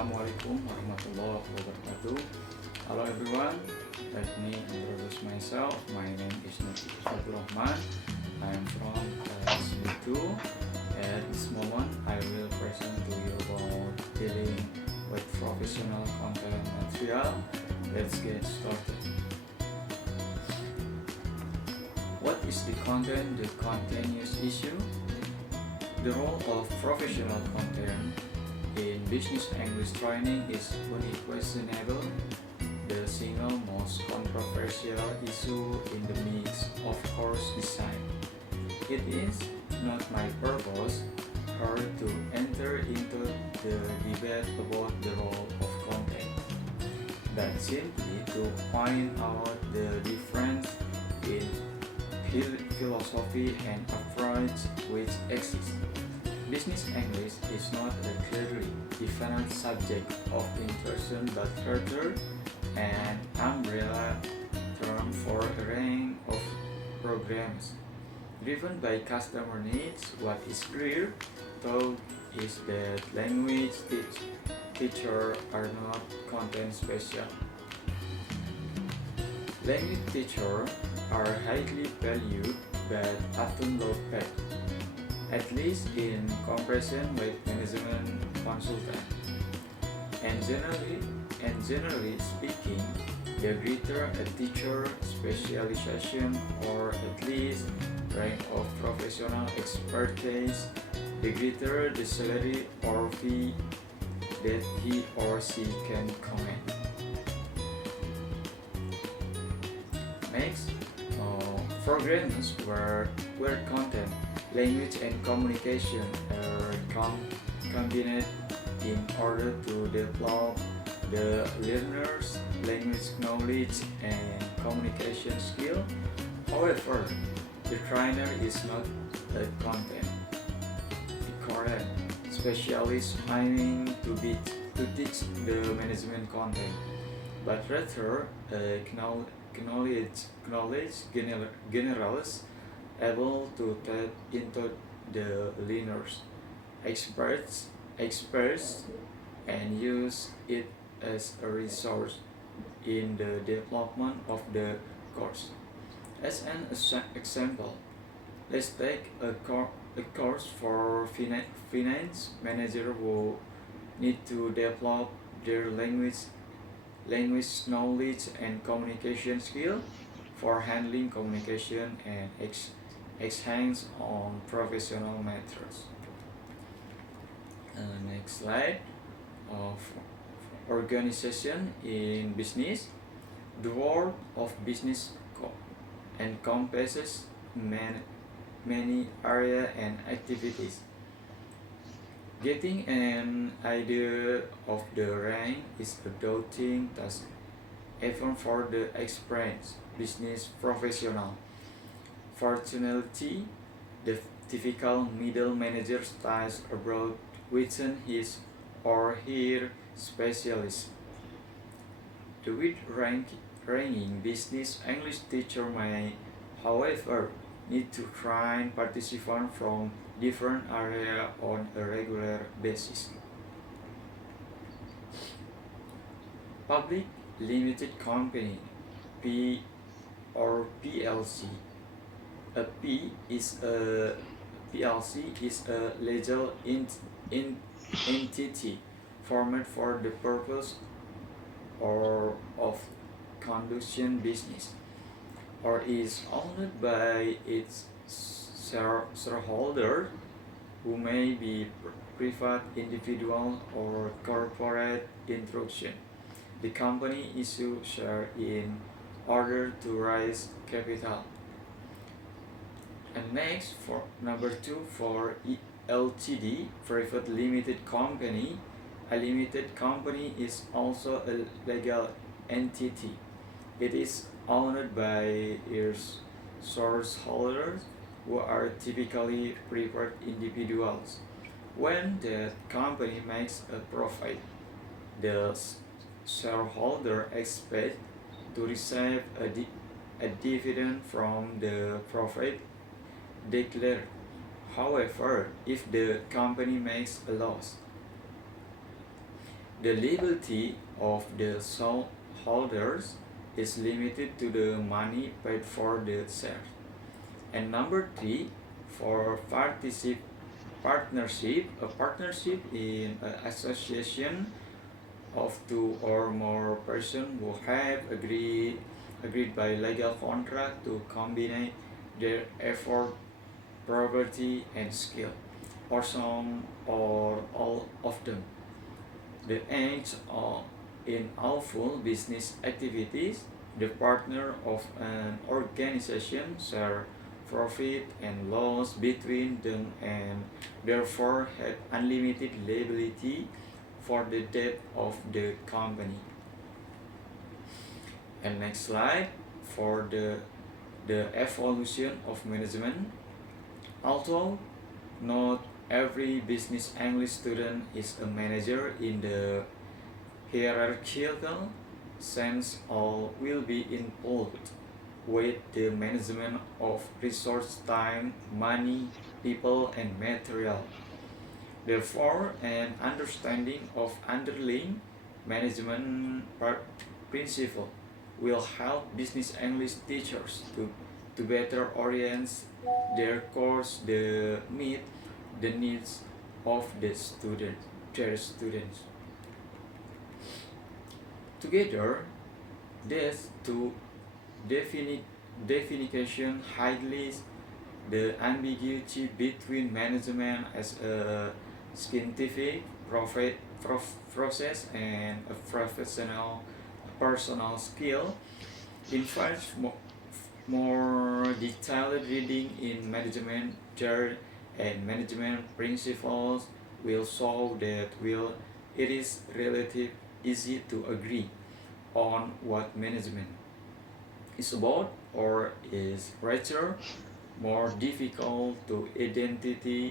Assalamualaikum warahmatullahi wabarakatuh. Hello everyone, let me introduce myself. My name is Fatul Rahman. I am from class B2. At this moment, I will present to you about dealing with professional content material. Let's get started. What is the content? The continuous issue. The role of professional content in business English training is unquestionable the single most controversial issue in the mix of course design. It is not my purpose here to enter into the debate about the role of content, but simply to point out the difference in philosophy and approach which exists. Business English is not a clearly defined subject of interest but rather an umbrella term for a range of programs driven by customer needs. What is clear, though, is that language teachers are not content special. Language teachers are highly valued but often low paid, at least in comparison with management consultant. And generally speaking, the greater a teacher specialization or at least rank of professional expertise, the greater the salary or fee that he or she can command. Next, programs where content, language and communication are combined in order to develop the learner's language knowledge and communication skill. However, the trainer is not a content correct specialist aiming to teach the management content, but rather a knowledge generalist able to tap into the learner's experts and use it as a resource in the development of the course. As an example, let's take a course for finance manager who need to develop their language knowledge and communication skill for handling communication and exchange on professional matters. Next slide. Of organization in business. The world of business encompasses many areas and activities. Getting an idea of the range is a daunting task, even for the experienced business professional. Fortunately, the typical middle manager stays abroad within his or her specialist. The wide-ranging business English teacher may, however, need to train participants from different areas on a regular basis. Public Limited Company, P or PLC. A PLC is a legal entity formed for the purpose of conducting business, or is owned by its shareholders, who may be private individual or corporate institution. The company issues shares in order to raise capital. And next, for number 2, for LTD, Private Limited Company. A limited company is also a legal entity. It is owned by its shareholders, who are typically private individuals. When the company makes a profit, the shareholder expects to receive a dividend from the profit declared. However, if the company makes a loss, The liability of the shareholders is limited to the money paid for the shares. And number three, for partnership, a partnership in an association of two or more persons who have agreed by legal contract to combine their effort, property, and skill, or some or all of them. The aims are in all full business activities. The partner of an organization share profit and loss between them and therefore have unlimited liability for the debt of the company. And next slide, for the evolution of management. Although not every business English student is a manager in the hierarchical sense, all will be involved with the management of resource, time, money, people, and material. Therefore, an understanding of underlying management principle will help business English teachers to better orient their course to meet the needs of their students. Together, these two definitions highlight the ambiguity between management as a scientific process and a personal skill. In fact, more detailed reading in management theory and management principles will show that it is relatively easy to agree on what management is about, or is rather more difficult to identify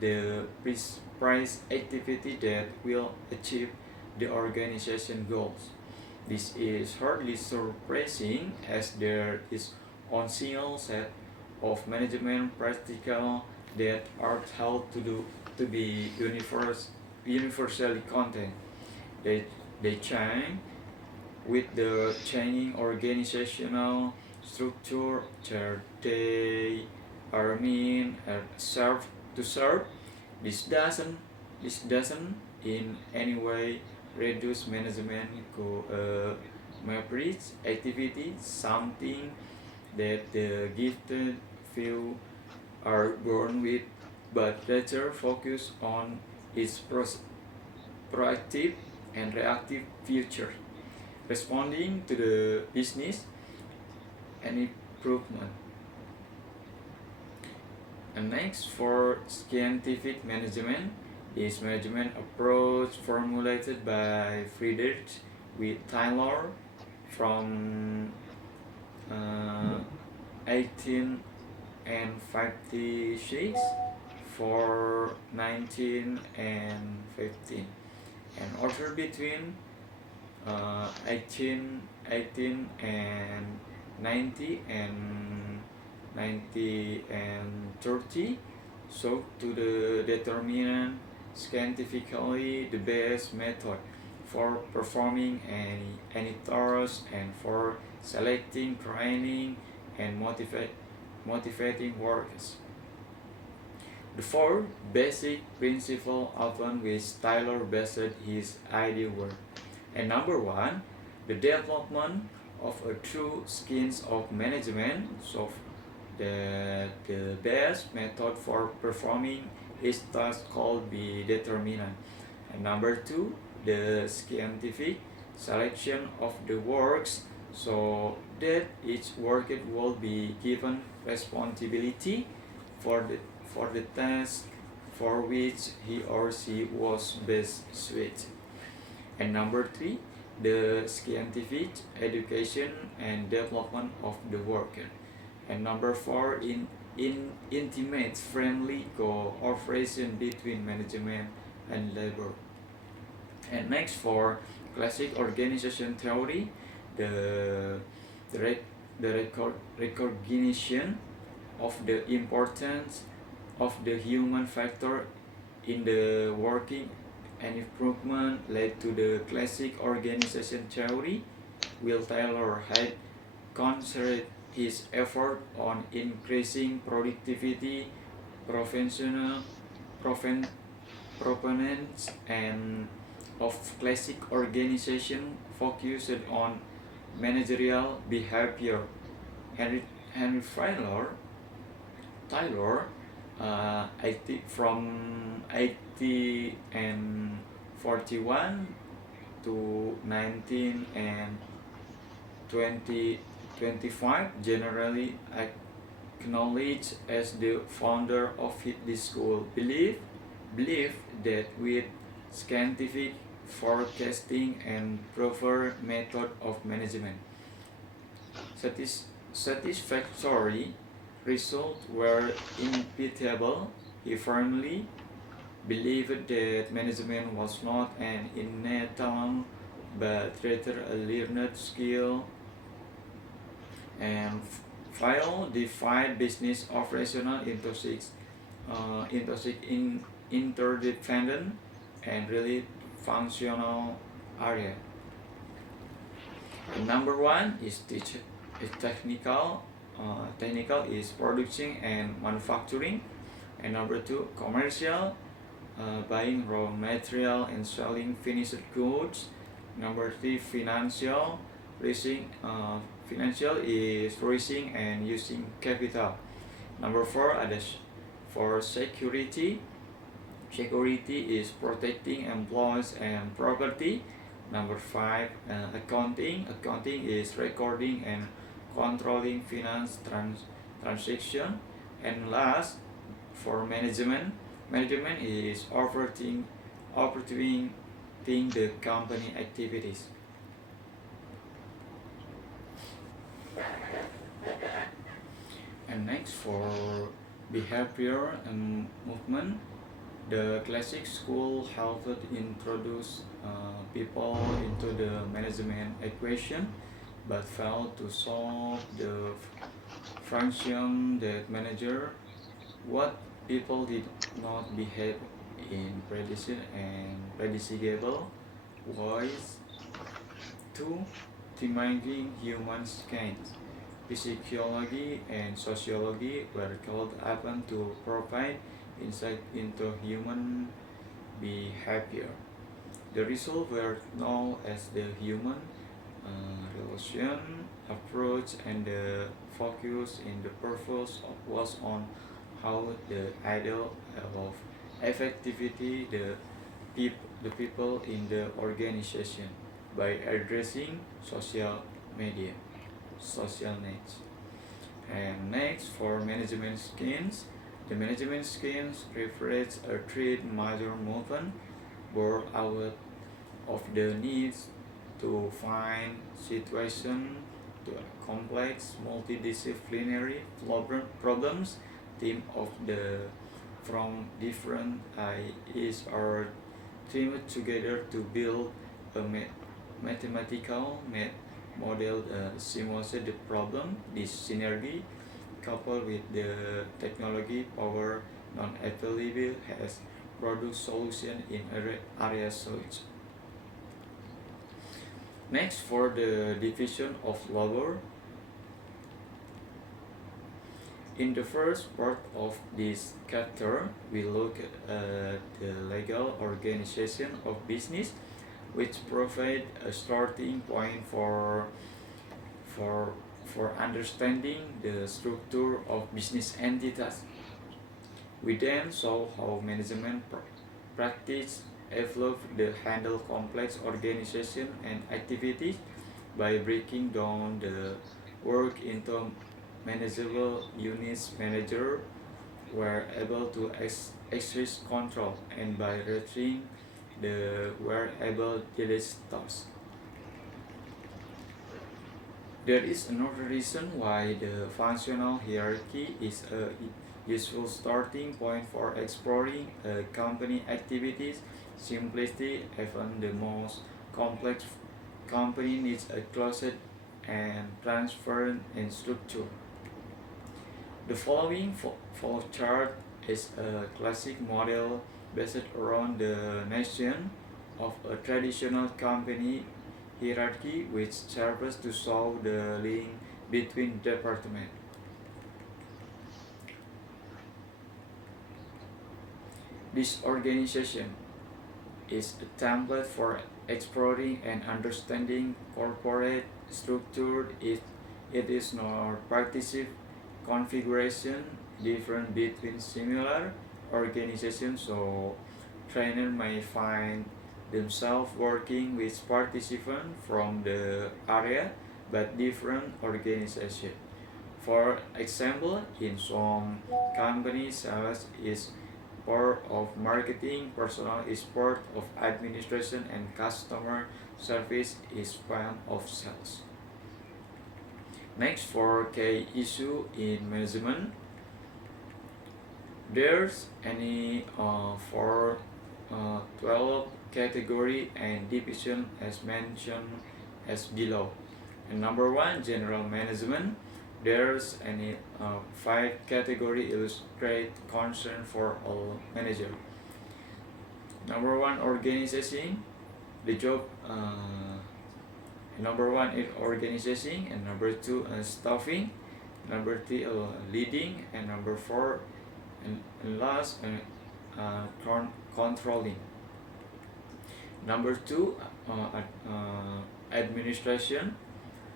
the precise activity that will achieve the organization goals. This is hardly surprising, as there is one single set of management practical that are held to be universally content. They change with the changing organizational structure that they are meant to serve. This doesn't in any way reduce management to merit activity, something that the gifted few are born with, but rather focus on its proactive and reactive future, responding to the business and improvement. And next, for scientific management, is management approach formulated by Friedrich with Taylor from 1856 for 19 and 15, and author between 18 and 90 and 90 and 30, so to the determine scientifically the best method for performing any task and for selecting, training, and motivating workers. The four basic principles upon which Taylor based his idea were: and number one, the development of a true skills of management, so that the best method for performing each task could be determined. And number two, the scientific selection of the works, so that each worker will be given responsibility for the task for which he or she was best suited. And number three, the scientific education and development of the worker. And number four, in intimate friendly cooperation between management and labor. And next, for classic organization theory, the recognition of the importance of the human factor in the working and improvement led to the classic organization theory. Will Taylor had concentrated his effort on increasing productivity. Professional profen- proponents and of classic organization focused on managerial behavior. Henry, Henry Taylor, 80 and 41 to 19 and 2025, generally acknowledged as the founder of this school, believe that with scientific forecasting and proper method of management, satisfactory results were inevitable. He firmly believed that management was not an innate talent but rather a learned skill, and file divide business operational into six interdependent and really functional area. And number one is technical. Technical is production and manufacturing, and number two commercial, buying raw material and selling finished goods. Number three financial, financial is raising and using capital. Number four ada for security. Security is protecting employees and property. Number five, accounting. Accounting is recording and controlling finance transaction. And last, for management. Management is overseeing the company activities. And next, for behavior and movement, the classic school helped introduce people into the management equation, but failed to solve the function that manager. What people did not behave in predictable ways. Two, demanding human skills. Physiology and sociology were called upon to provide insight into human behavior. The results were known as the human relation approach, and the focus in the purpose was on how the ideal of effectivity the people in the organization by addressing social needs. And next, for management skills, the management skills reflects a three major movement born out of the needs to find situation to complex multidisciplinary problems. Team of the from different ideas are teamed together to build a mathematical model simulates the problem. This synergy, coupled with the technology power non-available, has produced solution in areas such. Next, for the division of labor. In the first part of this chapter, we look at the legal organization of business, which provide a starting point for understanding the structure of business entities. We then saw how management practice evolve to handle complex organization and activities by breaking down the work into manageable units. Manager were able to exercise control, and by retrieving the were able to delete tasks. There is another reason why the functional hierarchy is a useful starting point for exploring company activities. Simplicity, even the most complex company needs a closed and transparent structure. The following flow chart is a classic model based around the notion of a traditional company hierarchy which serves to show the link between departments. This organization is a template for exploring and understanding corporate structure. It is not participative configuration different between similar organizations, so trainers may find themselves working with participants from the area but different organizations. For example, in some companies, sales is part of marketing, personnel is part of administration, and customer service is part of sales. Next, for key issue in management, there's any 12 category and division as mentioned as below. And number one, general management. There's any 5 category illustrate concern for all manager. Number one, organization. The job. Number one is organizing, and number two staffing, number three leading, and number four and last controlling. Number two, administration,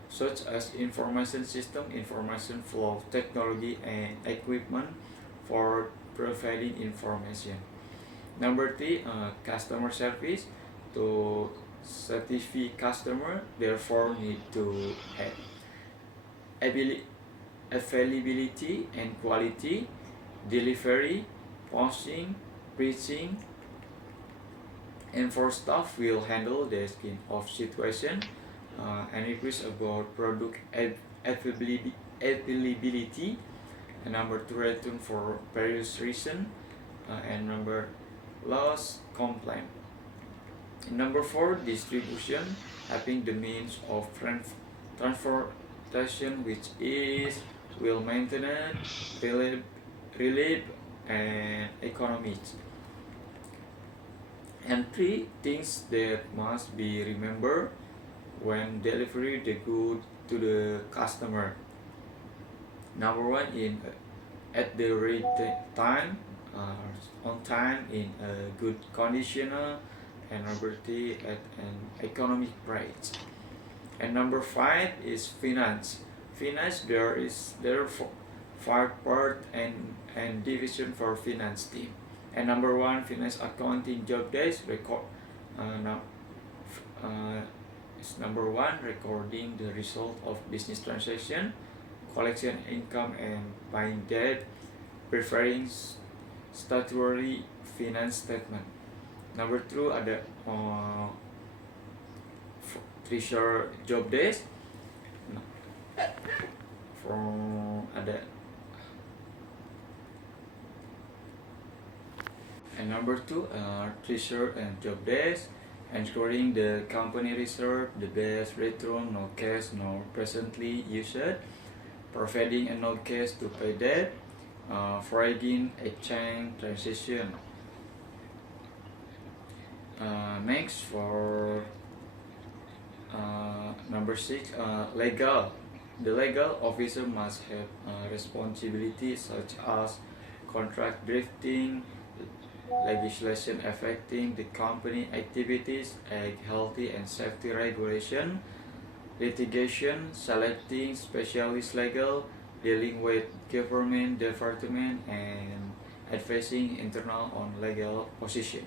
such as information system, information flow, technology, and equipment for providing information. Number three, customer service, to satisfy customer, therefore need to have availability and quality, delivery, posting, preaching, and for staff will handle the kind of situation and request about product availability, and number two, return for various reason, and number loss complaint. And number four, distribution, having the means of transportation which is well maintained, reliable, and economic. And three things that must be remembered when delivery the good to the customer. Number one, at the right time, on time, in a good condition, and number three, at an economic price. And number five is finance. Finance, there is therefore 5 part and division for finance team. And number one, finance accounting job days record. Is number one, recording the result of business transaction, collection income, and paying debt, preparing statutory finance statement. Number two, ada treasure job days. From ada. And number two, treasure and job days, ensuring the company reserve the best return, no cash, no presently used, providing a no cash to pay debt, foraging exchange transaction. Next, for number six, legal. The legal officer must have responsibilities such as contract drafting, legislation affecting the company activities, healthy and safety regulation, litigation, selecting specialist legal, dealing with government department, and advising internal on legal position.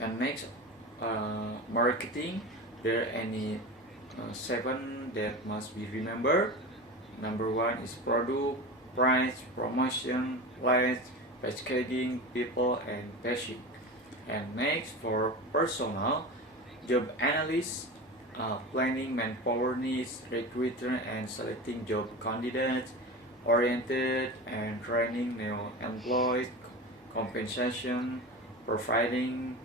And next, marketing. There are any 7 that must be remembered. Number one is product, price, promotion, price, packaging, people, and packaging. And next, for personnel, job analyst, planning manpower needs, recruiter and selecting job candidates, oriented and training new employees, compensation, providing,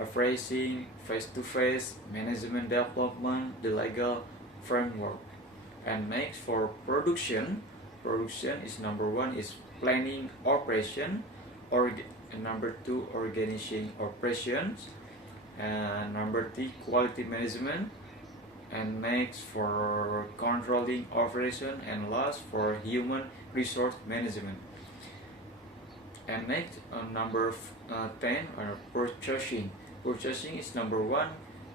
appraising, face-to-face, management development, the legal framework. And next, for production is number one is planning, operation, And number 2, organizing operations. And number 3, quality management. And next for controlling operation, and last for human resource management. And next number 10 purchasing. Purchasing is number 1,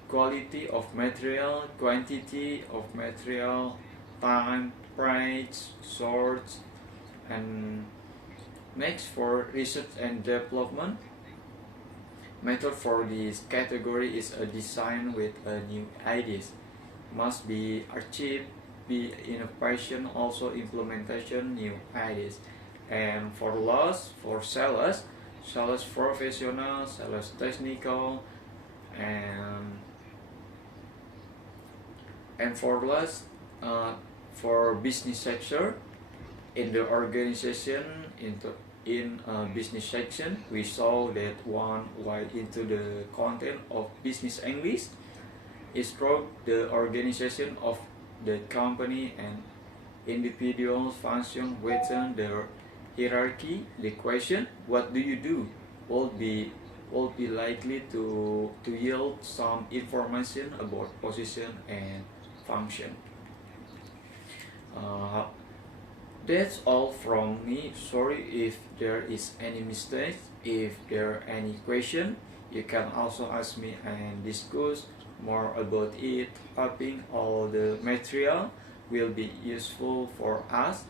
quality of material, quantity of material, time, price, source. And next for research and development. Method for this category is a design with new ideas. Must be achieved, be innovation, also implementation new ideas. And for loss, for sales professional, sales technical, and for last, for business sector. In the organization, in business section, we saw that one wide into the content of business English is through the organization of the company and individuals function within the hierarchy. The question, what do you do, will be likely to yield some information about position and function. That's all from me. Sorry if there is any mistake. If there are any question, you can also ask me and discuss more about it. Hoping all the material will be useful for us.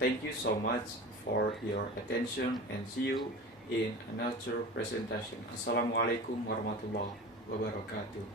Thank you so much for your attention and see you in another presentation. Assalamualaikum warahmatullahi wabarakatuh.